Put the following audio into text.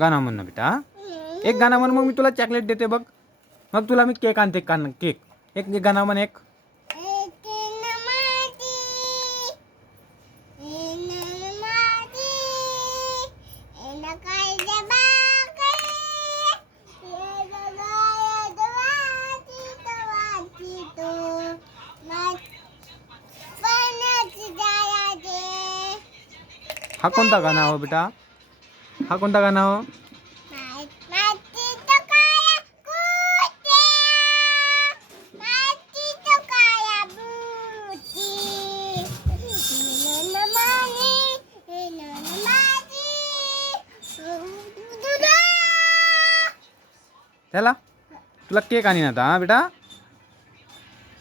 गाणं म्हण ना बेटा. एक गाणं म्हण, मग मी तुला चॉकलेट देते बघ. मग तुला मी केक आणते. केक एक गाणं म्हण एक. हा कोणता गाणं हो बेटा? हा कोणता गाणं हो? त्याला तुला केक आणि आता हा बेटा.